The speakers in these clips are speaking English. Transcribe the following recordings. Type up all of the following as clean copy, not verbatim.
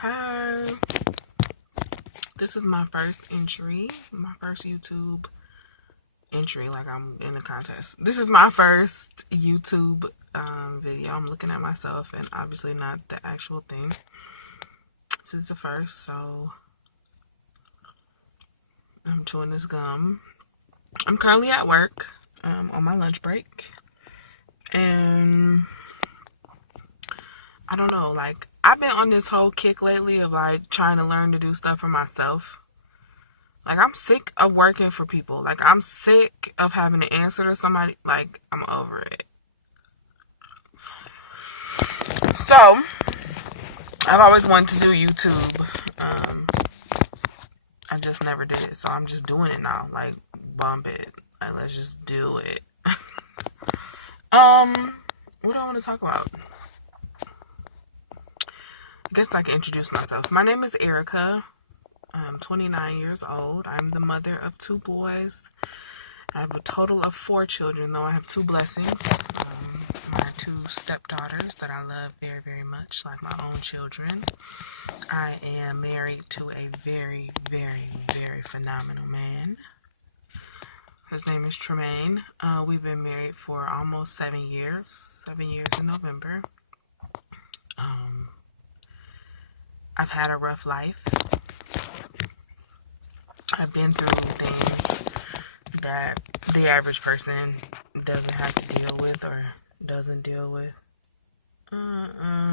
Hi. This is my first entry, my first YouTube entry, like I'm in a contest. This is my first YouTube video. I'm looking at myself and obviously not the actual thing. This is the first, so I'm chewing this gum. I'm currently at work on my lunch break. And I don't know, like I've been on this whole kick lately of like trying to learn to do stuff for myself. Like, I'm sick of working for people. Like, I'm sick of having to answer to somebody. Like, I'm over it. So, I've always wanted to do YouTube. I just never did it. So, I'm just doing it now. Like, bump it. Like, let's just do it. What do I want to talk about? I guess I can introduce myself. My name is Erica. I'm 29 years old. I'm the mother of 2 boys. I have a total of 4 children, though I have 2 blessings. My 2 stepdaughters that I love very, very much, like my own children. I am married to a very, very, very phenomenal man. His name is Tremaine. We've been married for almost 7 years. 7 years in November. I've had a rough life. I've been through things that the average person doesn't have to deal with or doesn't deal with.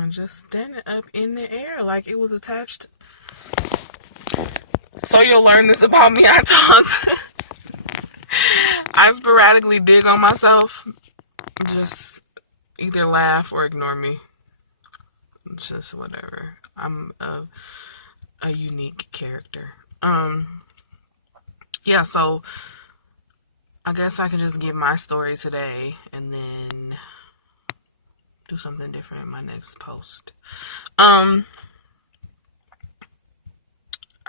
Just standing up in the air like it was attached. So you'll learn this about me. I sporadically dig on myself. Just either laugh or ignore me. It's just whatever. I'm a unique character. Yeah, so I guess I can just give my story today and then do something different in my next post. I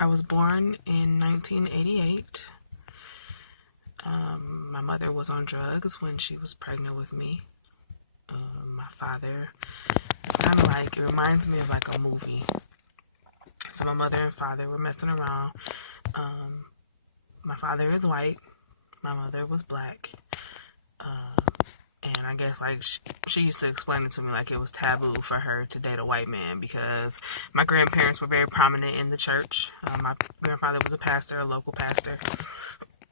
was born in 1988. My mother was on drugs when she was pregnant with me. My father, it's kind of like, it reminds me of like a movie. So my mother and father were messing around. My father is white. My mother was black. And I guess like she used to explain it to me like it was taboo for her to date a white man because my grandparents were very prominent in the church. My grandfather was a pastor, a local pastor.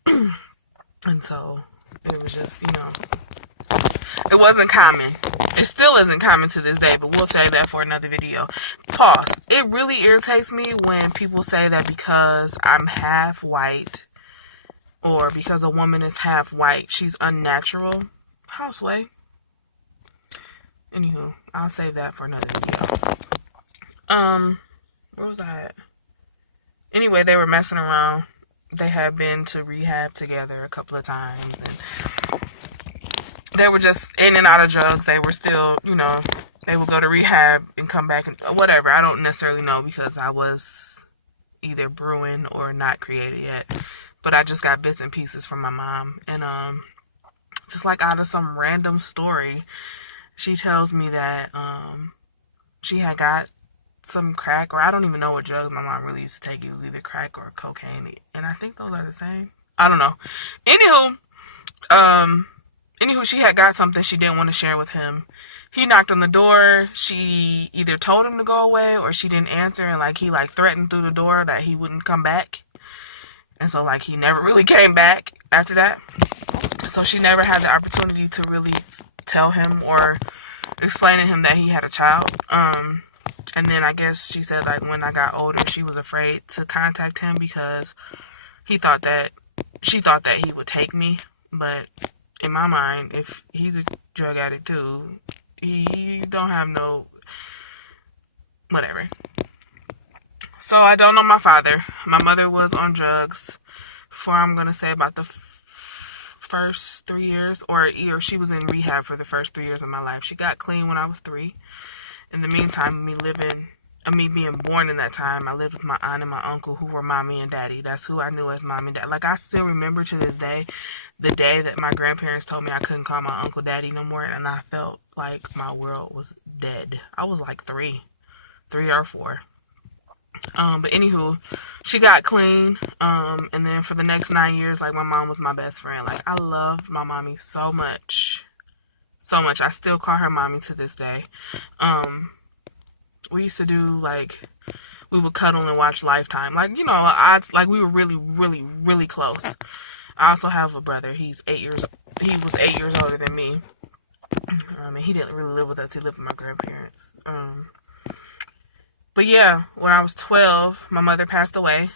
And so it was just, it wasn't common. It still isn't common to this day, but we'll save that for another video. Pause. It really irritates me when people say that because I'm half white or because a woman is half white, she's unnatural. Houseway. Anywho, I'll save that for another video. Where was I at? Anyway, they were messing around. They had been to rehab together a couple of times, and they were just in and out of drugs. They were still, they would go to rehab and come back and whatever. I don't necessarily know because I was either brewing or not created yet. But I just got bits and pieces from my mom. And just like out of some random story, she tells me that she had got some crack, or I don't even know what drugs my mom really used to take. It was either crack or cocaine, and I think those are the same. I don't know. Anywho, she had got something she didn't want to share with him. He knocked on the door. She either told him to go away or she didn't answer, and like he like threatened through the door that he wouldn't come back. And so like he never really came back after that. So she never had the opportunity to really tell him or explain to him that he had a child. And then I guess she said like when I got older, she was afraid to contact him because she thought that he would take me. But in my mind, if he's a drug addict too, he don't have no whatever. So I don't know my father. My mother was on drugs for, I'm going to say, about the first 3 years, or she was in rehab for the first 3 years of my life. She got clean when I was 3. In the meantime, me being born in that time, I lived with my aunt and my uncle who were mommy and daddy. That's who I knew as mommy and dad. Like, I still remember to this day, the day that my grandparents told me I couldn't call my uncle daddy no more, and I felt like my world was dead. I was like 3 or 4. But anywho, she got clean. And then for the next 9 years, like, my mom was my best friend. Like, I loved my mommy so much. So much. I still call her mommy to this day. We used to do, like, we would cuddle and watch Lifetime. Like, you know, like, we were really, really, really close. I also have a brother. He was 8 years older than me. And he didn't really live with us. He lived with my grandparents. But yeah, when I was 12, my mother passed away.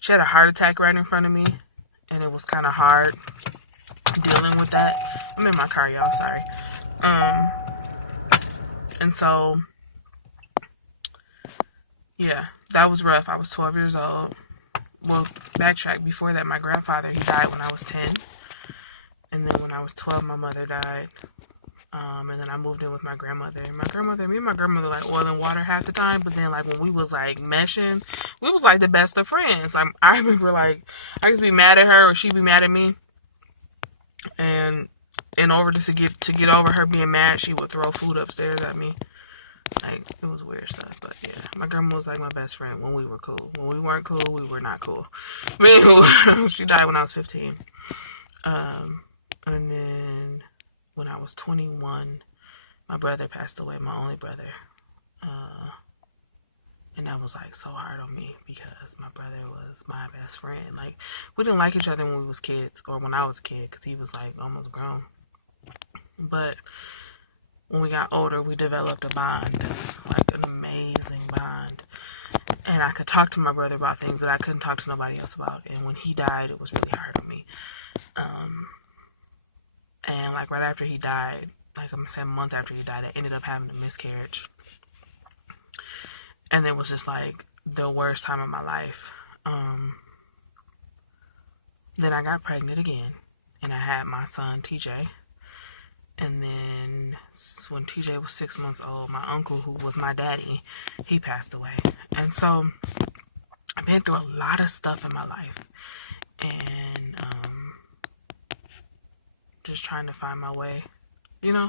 She had a heart attack right in front of me, and it was kind of hard dealing with that. I'm in my car, y'all, sorry. And so, yeah, that was rough. I was 12 years old. Well, backtrack, before that, my grandfather, he died when I was 10. And then when I was 12, my mother died. And then I moved in with my grandmother. And me and my grandmother, like, oil and water half the time. But then, like, when we was, like, meshing, we was, like, the best of friends. Like, I remember, like, I used to be mad at her or she'd be mad at me. And in order to get over her being mad, she would throw food upstairs at me. Like, it was weird stuff. But, yeah, my grandma was, like, my best friend when we were cool. When we weren't cool, we were not cool. She died when I was 15. And then when I was 21, my brother passed away, my only brother. And that was, like, so hard on me because my brother was my best friend. Like, we didn't like each other when we was kids, or when I was a kid, because he was, like, almost grown. But when we got older, we developed a bond, like an amazing bond. And I could talk to my brother about things that I couldn't talk to nobody else about. And when he died, it was really hard on me. And, like, right after he died, like, I'm going to say a month after he died, I ended up having a miscarriage. And it was just, like, the worst time of my life. Then I got pregnant again. And I had my son, TJ. And then when TJ was 6 months old, my uncle, who was my daddy, he passed away. And so I've been through a lot of stuff in my life. And just trying to find my way, you know?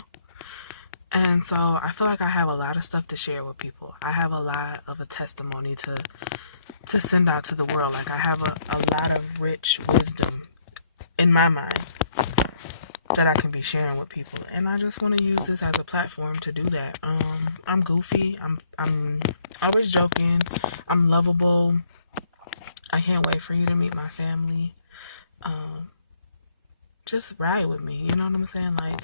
And so I feel like I have a lot of stuff to share with people. I have a lot of a testimony to send out to the world. Like, I have a lot of rich wisdom in my mind that I can be sharing with people. And I just want to use this as a platform to do that. I'm goofy. I'm always joking. I'm lovable. I can't wait for you to meet my family. Just ride with me. You know what I'm saying? Like,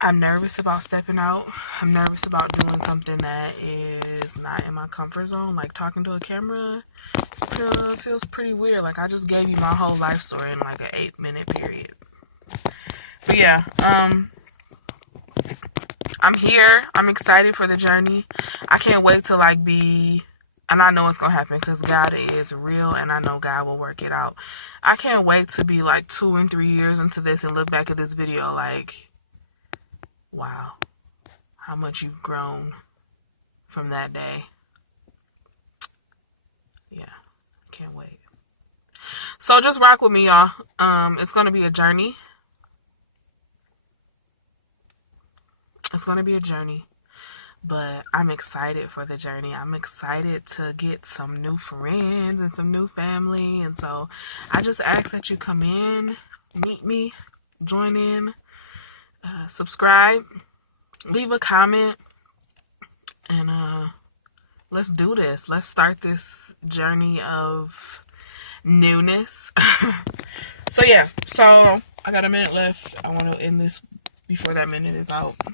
I'm nervous about stepping out. I'm nervous about doing something that is not in my comfort zone. Like, talking to a camera feels pretty weird. Like, I just gave you my whole life story in, like, an 8-minute period. But yeah, I'm here. I'm excited for the journey. I can't wait to, like, and I know it's going to happen because God is real and I know God will work it out. I can't wait to be, like, 2 and 3 years into this and look back at this video like, wow, how much you've grown from that day. Yeah, can't wait. So just rock with me, y'all. It's going to be a journey. It's going to be a journey. But I'm excited for the journey. I'm excited to get some new friends and some new family. And so I just ask that you come in, meet me, join in, subscribe, leave a comment, and let's do this. Let's start this journey of newness. So yeah, so I got a minute left. I want to end this before that minute is out.